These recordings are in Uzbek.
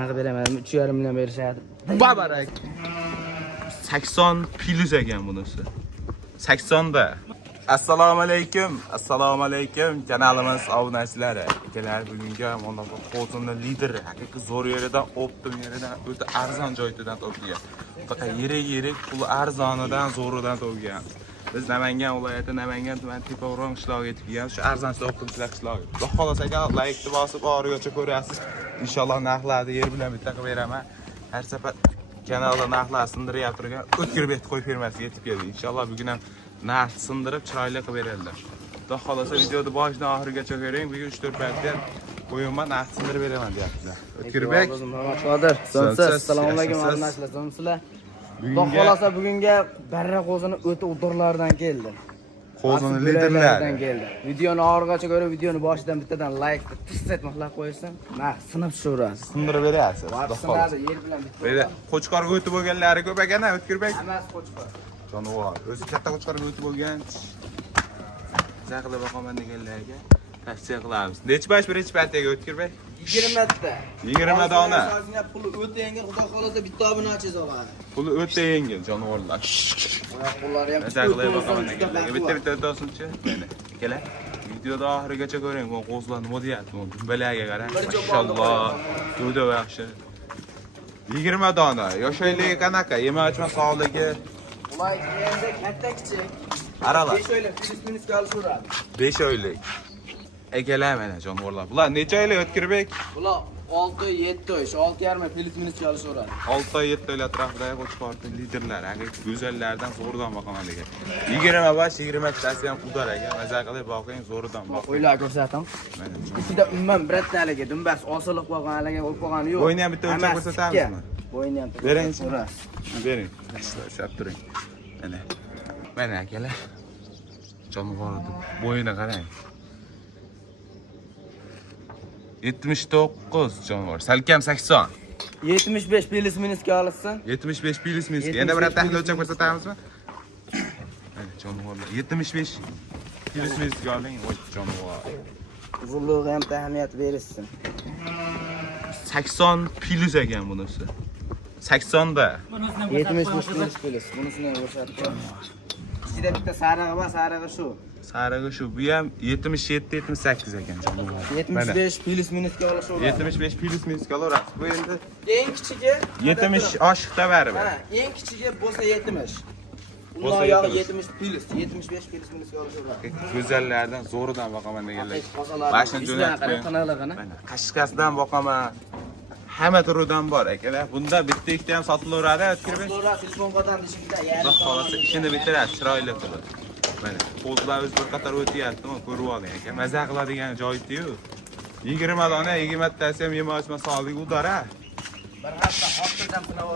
Veremedim. 3,5 milyon verişadi. Babarak. 80 plus ekan bunisi. 80 da. Assalomu alaykum. Assalomu alaykum. Kanalimiz obunachilari. Akalar bugungi mana bu qo'zini lideri, haqiqiy zo'r yeridan, optim yeridan, o'ta arzon joydan topgan. Faqat yirik pul arzonidan, zo'ridan topgan. Biz Namangan viloyati Namangan tuman Tepao'ron qishlog'iga yetib kelgan. Shu arzonchi optimchilar qishlog'i. Xudo xolasa aka, like bosib origacha ko'rasiz. Inshaalloh narxlarni yer bilan bitta qilib beraman. Har safar kanalda narxlar sindirib turgan, o'tkir bet qo'yib bermasga yetib keldi. Inshaalloh bugun ham narx sindirib chiroyli qilib beradilar. Xudo xolasa videoni boshidan oxirigacha ko'ring. Bugun 3-4 paytda qo'yimman, narx sindirib beraman deyaptilar. O'tkirбек. Qodir. Assalomu alaykum obunachilar. Sizlar. Xudo xolasa bugunga barra qo'zini o'ta udurlardan keldi. Qo'zini liderlardan keldi. Videoni oxirigacha ko'rib, videoni boshidan bittadan like tizset muhlab qo'ysan, narx sinib tushaverasiz. Sindirib berasiz. Xudo xolasa. Yer bilan bitta. Böyle Qo'chqorga o'tib bo'lganlari ko'p ekan-a, O'tkirбек. Hammasi qo'chqor. Jonivor. O'zi katta Qo'chqorga o'tib bo'lgan. Zaqilib boqaman deganlarga tavsiya qilamiz. Necha bash birinchi partiyaga O'tkirбек? 20 ta. 20 dona. Puli o'ta yengil, xudo xolasa bitta obunachingiz oladi. Puli o'ta yengil jonivorlar. Pullari ham Zaqilib boqaman deganlarga bitta o'tasinchi. Mana kelar. Videoda oxirigacha ko'ring, bu qo'zlar nima deyapti? Dumbalarga qarang. Mashalloh. Juda yaxshi. 20 dona. Yoshaylik qanaqa? Yema-ichma sog'ligi. Ular endi katta kichik. Aralar. 5 oylik Filippinga olishadi. 5 oylik. Egalar mana jonivorlar. Bular necha oylik O'tkirбек? Bular 6-7 oy, 6,5 Filippinga olishadi. 6 oy 7 oy atrofidagi Qo'chqorning liderlari, haqiqiy go'zallardan zo'rdan boqaman degan. 20 bash, 20 tasi ham udar ekan. Maza qilib boqing, zo'rdan boqing. Qo'ylar ko'rsatam. Ikkida umuman birattaligi, dumbas osilib qolganligi, o'lib qolgani yo'q. Bo'yni ham bitta o'lchab ko'rsatamizmi? Bo'yni ham. Bering. Bering. Ishlab turing. Mana. Mana akalar. Jonivorni bo'yini qarang. 79 jonivor. Salkam 80. 75 Filippinga olishsin. 75 plus minus. Yana bir tahlil o'lchab ko'rsatamizmi? Mana jonivorlar 75 plus minus oling, voy jonivor. Uzunligi ham ahamiyat berishsin. 80 plus ekan bunisi. 80 da. 75 plus. Bunisini o'xshatdim. Ichida bitta sarig'i bor, sarig'i shu. Sarig'i shu. Bu ham 77-78 ekan jonivor. 75 Filippinga olishadi. 75 plus minus olaverasiz. Bu endi Eng kichigi 70 oshiqda baribir. ha, eng kichigi bo'lsa 70. Bo'lsa Ular yog'i 70. 70 plus, 75 Filippinga olishadi. Go'zallardan zo'ridan boqaman deganlar. Qozalar. Mashina jo'natib qanaligini. mana qashqasidan boqaman. Hamma turidan bor akalar. Bunda bitta ikkita ham sotilaveradi, O'tkirбек. Ular telefon qadam deshikda, Xudo xolasa ishini bitiradi, chiroyli qilib. Mana qo'zlar o'z bir qator o'tyapti, ko'rib oling aka. Maza qiladigan joyi-yu. 20 dona, 20 tasi ham yema-ichma sog'liq udara. Bir hafta xotirjam qilib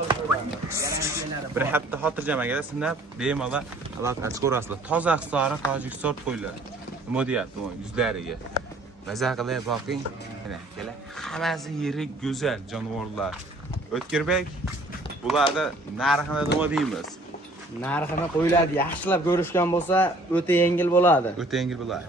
Bir hafta xotirjam akalar sinab bemalol aloqa ko'rasizlar. Toza hisori Tojikiston qo'ylar. Nima deyapti u yuzlariga. Maza qilib boqing. Mana akalar, hammasi yirik, go'zal jonivorlar. O'tkirбек, bularda narxini nima deymiz? Narxini qo'yiladi, yaxshilab ko'rishgan bo'lsa, o'ta yengil bo'ladi. O'ta yengil bo'ladi.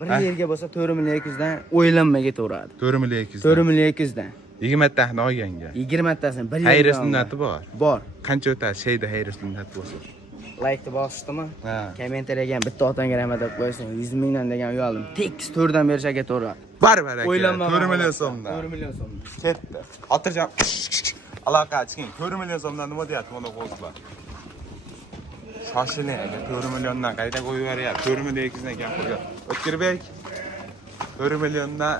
Bir yerga bo'lsa 4 million 200 dan o'ylanmay ketaveradi. 4 million 200. 4 million 200 dan. 20 tani olganga. 20 tasini bir yerga. Xayr sunnati bor. Bor. Qancha o'tadi shayda xayr sunnati bo'lsa? Like'ni bosishdimi? Ha. Kommentariyaga ham bitta otangga rahmat deb qo'ysin. 100 mingdan degan uyaldim. Tekis 4 dan berishga to'g'ri. Baribir aka. O'ylanma. 4 million so'mdan. 4 million so'mdan. Ketdi. Xotirjam. Aloqa chiqing. 4 million so'mdan nima deyapti mana qo'zlar? Shoshiling aka. 4 milliondan qayta qo'yib beryapti. 4 million 200 dan gap qo'ygan. O'tkirбек 4 milliondan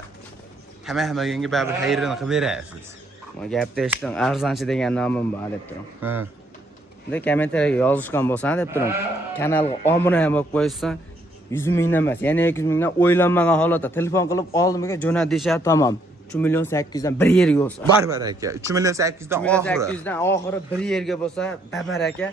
hamma-hammaga baribir xayrini qilib berasiz. Men gapni eshitdim, arzonchi degan nomim bor deb turing. Ha. Endi kommentariyaga yozishgan bo'lsan deb turing. Kanalga obuna ham bo'lib qo'ysan, 100 mingdan emas, yana 200 mingdan o'ylanmagan holatda telefon qilib oldimiga jo'nat deyshadi, tamom. 3 million 800 dan bir yerga bo'lsa. Baribir aka. 3 million 800 dan oxiri. 800 dan oxiri bir yerga bo'lsa, babar aka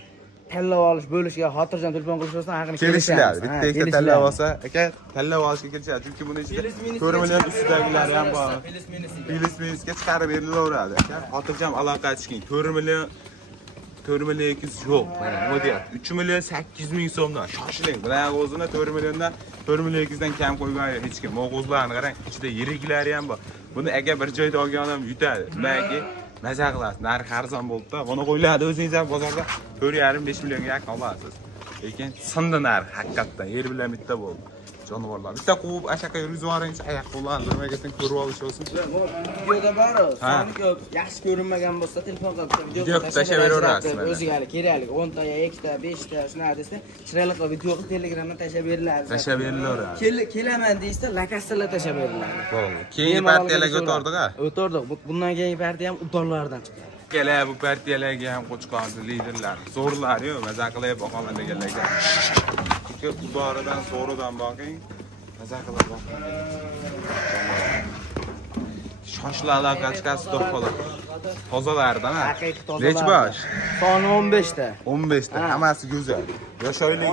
tanlab olish bo'lishga xotirjam telefon qilish bo'lsa, haqini kelishiladi. Bitta ikkita tanlab olsa, aka tanlab olishga kelishadi. Chunki buni ichida 4 million ustidagilari ham bor. Filippinga chiqarib berilaveradi aka. Xotirjam aloqa chiqing. 4 million 4 milyon 200 yo'q. Mana nima deyapti? 3 milyon 800 ming so'mdan. Shoshiling. Bular o'zini 4 milliondan 4 milyon 200 dan kam qo'ygan hech kim. Mo'g'uzlarni qarang, ichida yiriklari ham bor. Buni agar bir joyda olgan odam yutadi. Balki maza qilasiz. Narxi arzon bo'ldi-da. Buni qo'yiladi o'zingiz ham bozorda 4,5-5 millionga yaqin olasiz. Lekin sindi narxi haqiqatdan yer bilan bitta bo'ldi. Jonivorlar. Bitta quvib ashaka yurgizvoringiz, oyoq qo'llarni durmagatdan ko'rib olish olsin. Videoda bor, soni ko'p, yaxshi ko'rinmagan bo'lsa telefon qilib video tashlayverasiz. O'ziga kerakli 10 ta, 2 ta, 5 ta shuna desa, chiroyli qilib video qilib Telegramdan tashlab beriladi. Tashlab beriladi. Kelaman deysa, lakastalar tashlab beriladi. Bo'ldi. Keyingi partiyalarga o'tardik-a? O'tardik. Bundan keyingi partiya ham udonlardan chiqadi. Kelar bu partiyalarga ham qo'chqorni liderlar, zo'rlar-yu, maza qilib boqaman deganlarga. Ko'p boridan zo'ridan boqing. Maza qilib boqing. Shoshla aloqa chiqasi to'xtalib. Tozalardan ha. Nech bosh? Soni 15 ta. 15 ta. Hammasi go'zal. Yosh oyligi.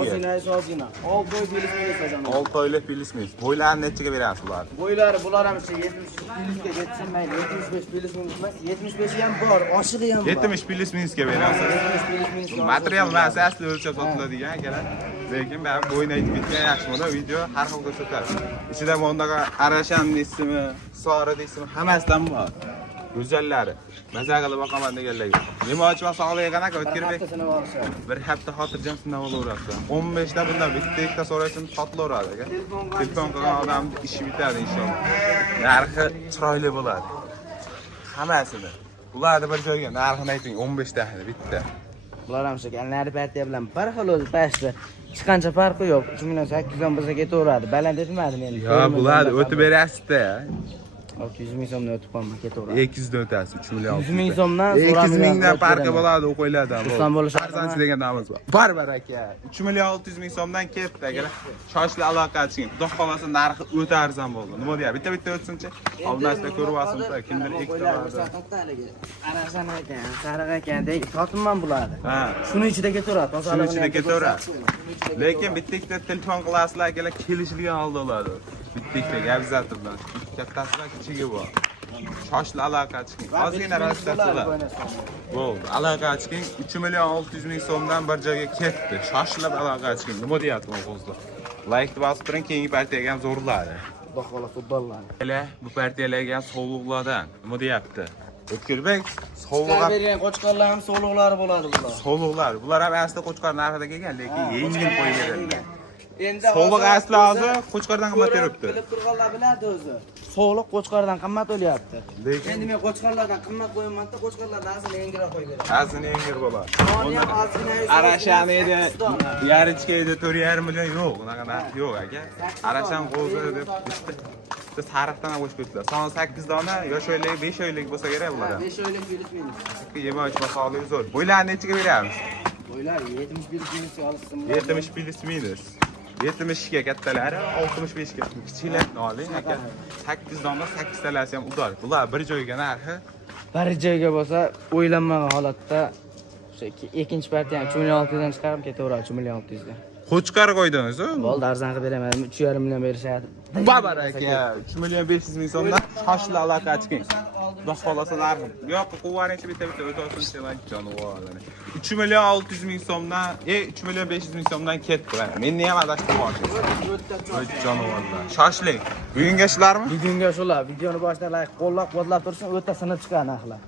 Ozgina. 6 oy belgisini so'raman. 6 oylik bilismingiz. Bo'ylarni nechaga berasiz ularni? Bo'ylari bular ham 70 belgisga yetsin mayli. 75 belgisimiz emas, 75 ham bor, oshig'i ham bor. 70 bilismingizga berasiz. 70 belgisimiz. Material masasli o'lchab sotiladigan akalar. Lekin men bo'yni aytib ketgan yaxshi bo'ldi. Video har xil ko'rsatadi. Ichida bundaqa arashan ismi, sori ismi hammasidan bor. Go'zallari. Maza qilib boqaman deganlarga. Nima ochma sog'ligiga qanaqa o'tkirbek? Bir hafta xotirjam sinab olaverasiz. 15 ta bundan bitta so'rasam sotilaveradi aka. Telefon qilgan odamning ishi bitadi inshaalloh. Narxi chiroyli bo'ladi. Hammasini. Ularni bir joyga narxini ayting 15 ta bitta. Bular ham shu kanlari partiya bilan bir xil o'zi tashdi. Hech qancha farqi yo'q. 3 million 800 dan bizga ketaveradi. Baland etmadim endi. Yo, bular o'tib berasiz-da. 600 ming so'mdan o'tib qolma ketaveradi. 200 dan o'tasiz 3 million. 100 ming so'mdan 200 mingdan farqi bo'ladi o'qiylardan. Xursand bo'lish arzonchi degan namimiz bor. Barbar aka. 3 million 600 ming so'mdan ketdi aka. Shoshli aloqa chiqing. Xudo xolasa narxi o'ta arzon bo'ldi. Nima deyapti? Bitta o'tsinchi. Oldinda ko'rib olsin-da, kimdir ikkita bor. Arashan ekan, sariq ekan, sotinman bularni. Ha. Shuni ichida ketaveradi. Shuni ichida ketaveradi. Lekin bitta telefon qilasizlar akalar, kelishilgan holda bo'ladi. Bitta gapzati bilan. Kattasidan kichigi bor. Shoshli aloqa chiqing. Ozgina rastasilar. Bo'ldi. Aloqa chiqing. 3 million 600 ming so'mdan bir joyga ketdi. Shoshilib aloqa chiqing. Nima deyapti bu qo'zlar? Like bosib turing, keyingi partiyaga ham zo'rladi. Xudo xohlasa futbollarni. Ela bu partiyalarga ham sovg'ulardan. Nima deyapti? O'tkirbek, sovg'ular bergan qo'chqorlar ham sovliqlari bo'ladi bular. Sovg'ular. Bular ham asli qo'chqor narxida kelgan, lekin yengil qo'yiladi. Endi sovg'a asli hozir qo'chqordan qimmat beribdi. Bilib turganlar biladi o'zi. Sovliq qo'chqordan qimmat o'lyapti. Lekin endi men qo'chqorlardan qimmat qo'yaman-da, qo'chqorlardan asli yengilroq qo'yib beraman. Asli yengil bo'ladi. Soni ham ozgina Arashan edi, yarichka edi 4,5 million yo'q, unaqa narx yo'q aka. Arashan qo'zi deb bitta sariqdan qo'shib ketdilar. Son 8 dona, yosh oylik, 5 oylik bo'lsa kerak bulardan. 5 oylik belgisimiz. Yemoq masalasi zo'r. Bo'ylarni nechaga beramiz? Bo'ylar 70 belgisimiz olsin. 70 minus. 70 ga kattalari, 65 ga kichiklarni oling aka. 8 dona 8 talasi ham udor. Bular bir joyga narxi bir joyga bo'lsa, o'ylanmagan holatda o'sha ikkinchi partiya 3 million 600 dan chiqarib ketaveradi 3 million 600 dan. qo'chqar qo'ydingiz u? Bo'ldi, arzon qilib beraman. 3,5 million berishadi. Babar aka, 3 million 500 ming so'mdan shoshli aloqa chiqing. Xudo xolasa narxi. Yo'q, quvvarinchi bitta o'tolsin demak jonivorlar. 3 million 600 ming so'mdan, 3 million 500 ming so'mdan ketdi. Meni ham adashtirib qo'yishdi. Jonivorlar. Shoshlik. Bugunga shularmi? Bugunga shular. Videoni boshida like, qo'llab-quvvatlab tursin, o'ta sinib chiqqan narxlar.